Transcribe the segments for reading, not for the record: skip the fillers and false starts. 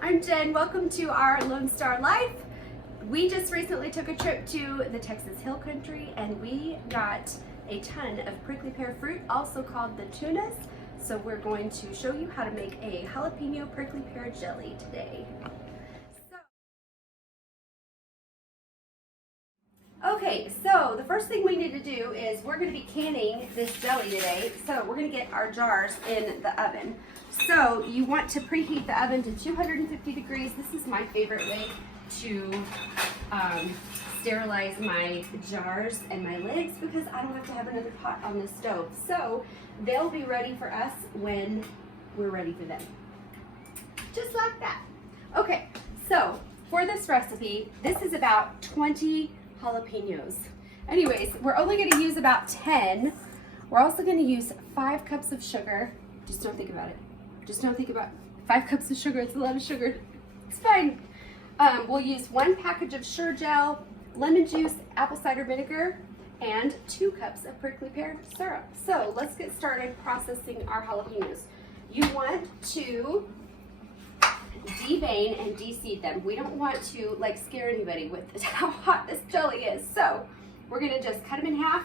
I'm Jen. Welcome to our Lone Star Life. We just recently took a trip to the Texas Hill Country and we got a ton of prickly pear fruit, also called the tunas. So we're going to show you how to make a jalapeno prickly pear jelly today. Okay, so the first thing we need to do is we're going to be canning this jelly today. So we're going to get our jars in the oven. So you want to preheat the oven to 250 degrees. This is my favorite way to sterilize my jars and my lids because I don't have to have another pot on the stove. So they'll be ready for us when we're ready for them. Just like that. Okay, so for this recipe, this is about 20 jalapenos. Anyways, we're only going to use about 10. We're also going to use 5 cups of sugar. Just don't think about it. Just don't think about 5 cups of sugar. It's a lot of sugar. It's fine. We'll use 1 package of Sure Gel, lemon juice, apple cider vinegar, and 2 cups of prickly pear syrup. So let's get started processing our jalapenos. You want to devein and de-seed them. We don't want to like scare anybody with how hot this jelly is. So we're gonna just cut them in half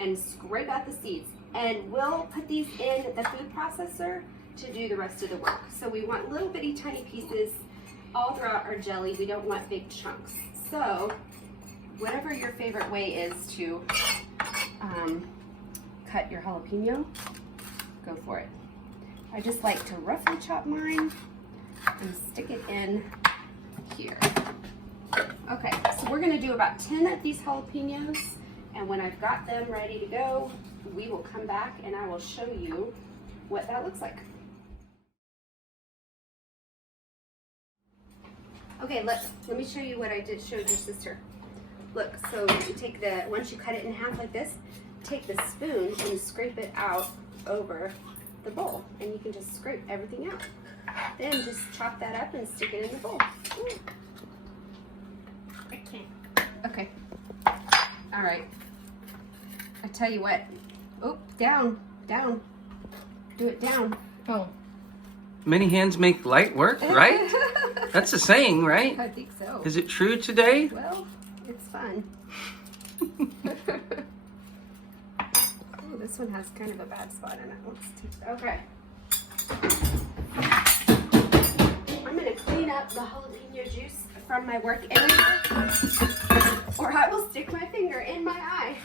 and scrape out the seeds. And we'll put these in the food processor to do the rest of the work. So we want little bitty tiny pieces all throughout our jelly. We don't want big chunks. So whatever your favorite way is to cut your jalapeno, go for it. I just like to roughly chop mine and stick it in here. Okay, so we're gonna do about 10 of these jalapenos, and when I've got them ready to go, we will come back and I will show you what that looks like. Okay, let me show you what I showed your sister. Look, so you take once you cut it in half like this, take the spoon and scrape it out over the bowl, and you can just scrape everything out. Then just chop that up and stick it in the bowl. Ooh. I can't. Okay. All right. I tell you what. Oh, down. Do it down. Oh. Many hands make light work, right? That's a saying, right? I think so. Is it true today? Well, it's fun. Oh, this one has kind of a bad spot in it. Okay. I'm going to clean up the jalapeno juice from my work area, or I will stick my finger in my eye.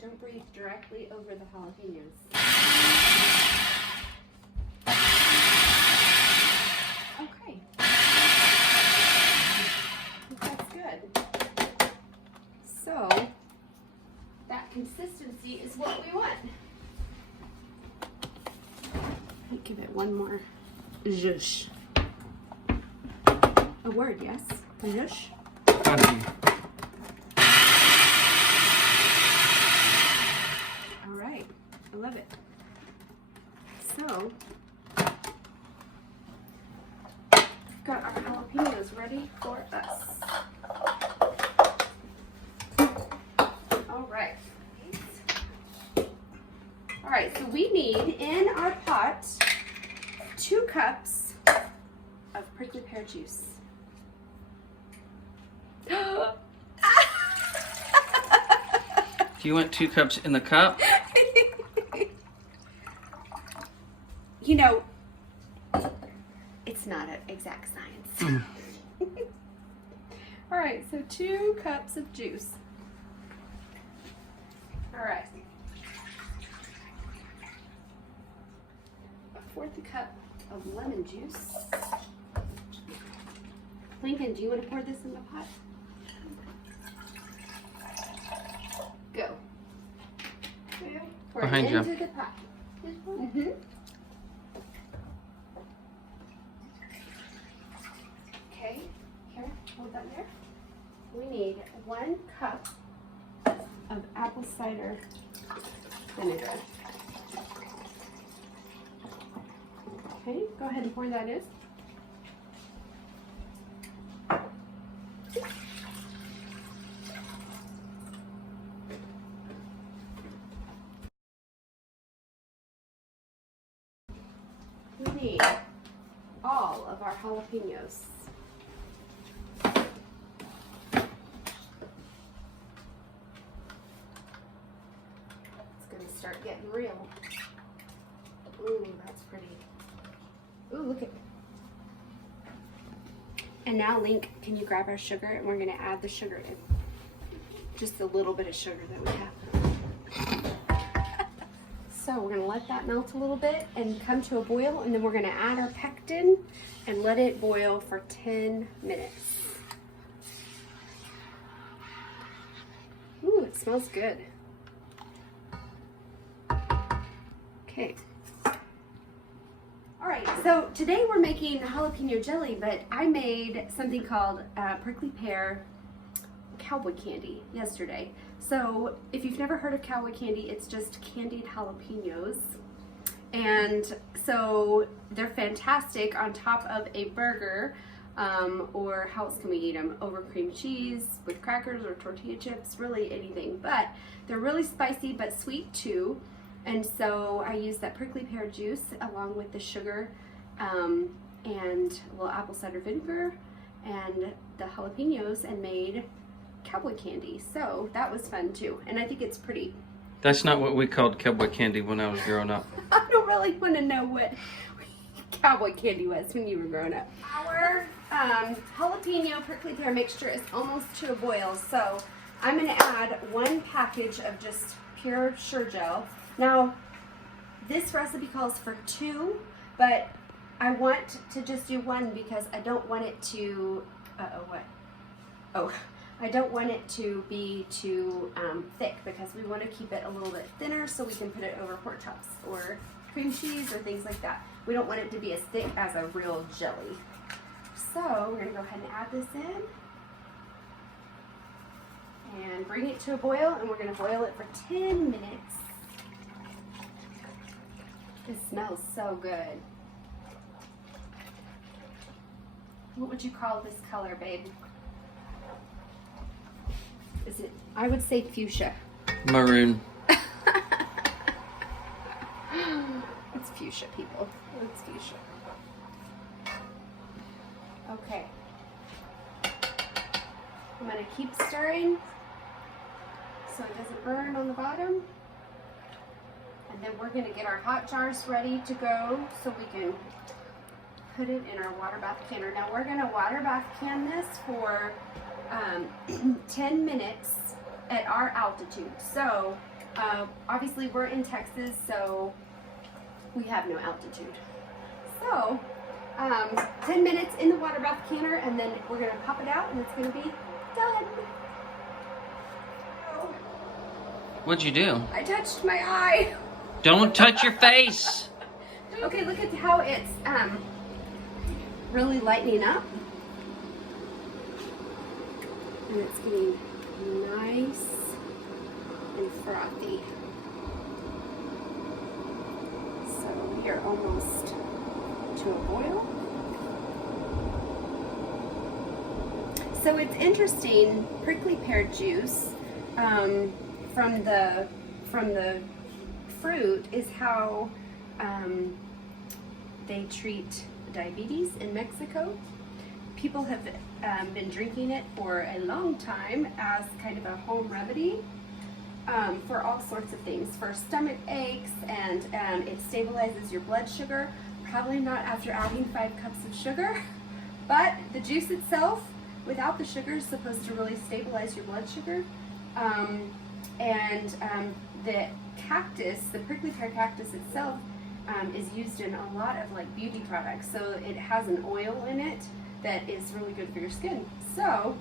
Don't breathe directly over the jalapenos. Okay. That's good. So, that consistency is what we want. I'll give it one more zhoosh. A word, yes? A zhoosh? All right. I love it. So, we've got our jalapenos ready for us. All right. All right, so we need in our pot 2 cups of prickly pear juice. Do you want 2 cups in the cup? You know, it's not an exact science. All right, so 2 cups of juice. All right. 1/4 cup of lemon juice. Lincoln, do you want to pour this in the pot? Go. Pour Behind it you. into the pot. Mm-hmm. Okay, here, hold that there. We need 1 cup of apple cider vinegar. Okay, go ahead and pour that in. jalapenos. It's gonna start getting real. Ooh, that's pretty. Ooh, look at. And now, Link, can you grab our sugar? And we're gonna add the sugar in. Just a little bit of sugar that we have. So we're gonna let that melt a little bit and come to a boil, and then we're gonna add our pectin and let it boil for 10 minutes. Ooh, it smells good. Okay. All right, so today we're making jalapeno jelly, but I made something called prickly pear cowboy candy yesterday. So if you've never heard of cowboy candy, it's just candied jalapenos. And so they're fantastic on top of a burger, or how else can we eat them? Over cream cheese, with crackers or tortilla chips, really anything. But they're really spicy but sweet too. And so I used that prickly pear juice along with the sugar and a little apple cider vinegar and the jalapenos and made cowboy candy. So that was fun too. And I think it's pretty. That's not what we called cowboy candy when I was growing up. I don't really want to know what cowboy candy was when you were growing up. Our jalapeno prickly pear mixture is almost to a boil. So I'm going to add 1 package of just pure Sure-Gel. Now, this recipe calls for 2, but I want to just do 1 because I don't want it to, I don't want it to be too thick, because we want to keep it a little bit thinner so we can put it over pork chops or cream cheese or things like that. We don't want it to be as thick as a real jelly. So we're going to go ahead and add this in and bring it to a boil, and we're going to boil it for 10 minutes. It smells so good. What would you call this color, babe? Is it? I would say fuchsia. Maroon. It's fuchsia, people. It's fuchsia. Okay. I'm going to keep stirring so it doesn't burn on the bottom. And then we're going to get our hot jars ready to go so we can put it in our water bath canner. Now we're going to water bath can this for 10 minutes at our altitude. So obviously we're in Texas, so we have no altitude. So 10 minutes in the water bath canner, and then we're going to pop it out, and it's going to be done. What'd you do? I touched my eye. Don't touch your face. Okay, look at how it's really lightening up. And it's getting nice and frothy. So we are almost to a boil. So it's interesting, prickly pear juice from the fruit is how they treat diabetes in Mexico. People have been drinking it for a long time as kind of a home remedy for all sorts of things, for stomach aches, and it stabilizes your blood sugar. Probably not after adding 5 cups of sugar, but the juice itself, without the sugar, is supposed to really stabilize your blood sugar. The cactus, the prickly pear cactus itself, is used in a lot of like beauty products. So it has an oil in it that is really good for your skin. So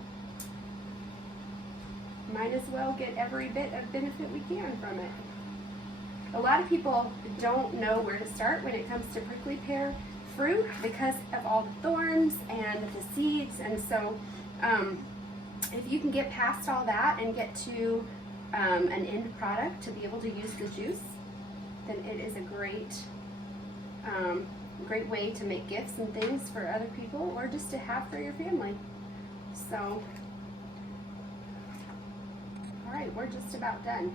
might as well get every bit of benefit we can from it. A lot of people don't know where to start when it comes to prickly pear fruit because of all the thorns and the seeds. And so if you can get past all that and get to an end product to be able to use the juice, then it is a great way to make gifts and things for other people, or just to have for your family. So, all right, we're just about done.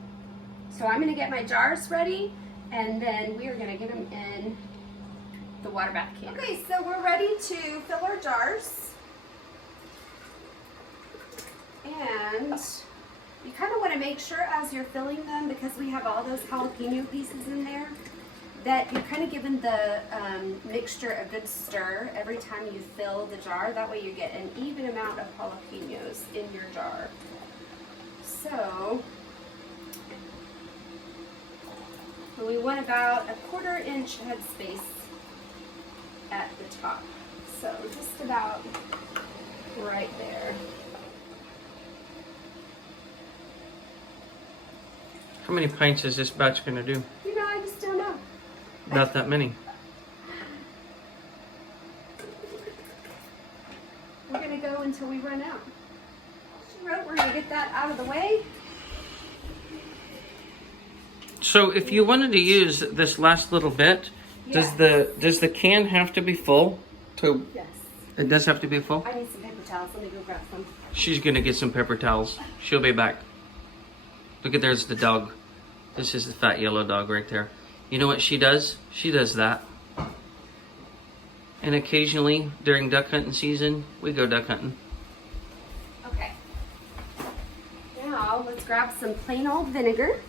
So I'm going to get my jars ready, and then we are going to get them in the water bath can. Okay, so we're ready to fill our jars. And you kind of want to make sure as you're filling them, because we have all those jalapeno pieces in there, that you're kind of giving the mixture a good stir every time you fill the jar. That way you get an even amount of jalapenos in your jar. So we want about a 1/4 inch headspace at the top. So just about right there. How many pints is this batch gonna do? You know, I just don't know. Not that many. We're gonna go until we run out. She wrote we're gonna get that out of the way. So if you wanted to use this last little bit, does the can have to be full? Yes. It does have to be full? I need some paper towels. Let me go grab some. She's gonna get some paper towels. She'll be back. Look at there's the dog. This is the fat yellow dog right there. You know what she does? She does that. And occasionally during duck hunting season, we go duck hunting. Okay. Now let's grab some plain old vinegar.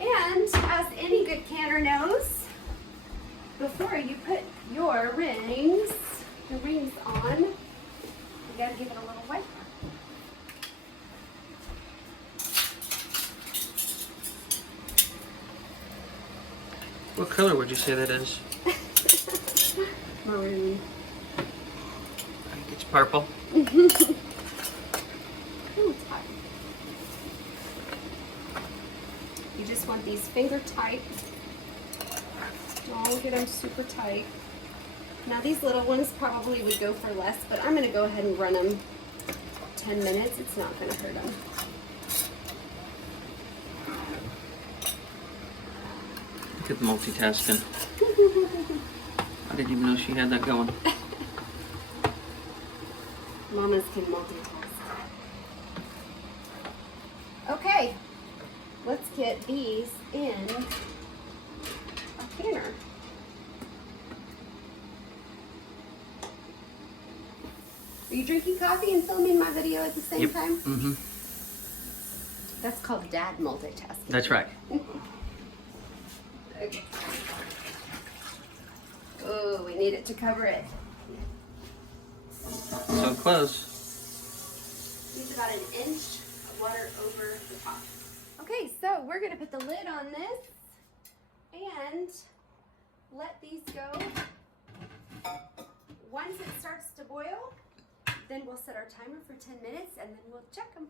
And as any good canner knows, before you put your rings on, you gotta give it a little wipe. What color would you say that is? Maroon. I think it's purple. Ooh, it's hot. You just want these finger tight. Don't get them super tight. Now these little ones probably would go for less, but I'm going to go ahead and run them 10 minutes. It's not going to hurt them. Look at the multitasking. I didn't even know she had that going. Mamas can multitask. Okay, let's get these in a canner. Are you drinking coffee and filming my video at the same time? Mm-hmm. That's called dad multitasking. That's right. Okay. Oh, we need it to cover it. So close. Use about 1 inch of water over the top. Okay, so we're gonna put the lid on this and let these go. Once it starts to boil, then we'll set our timer for 10 minutes and then we'll check them.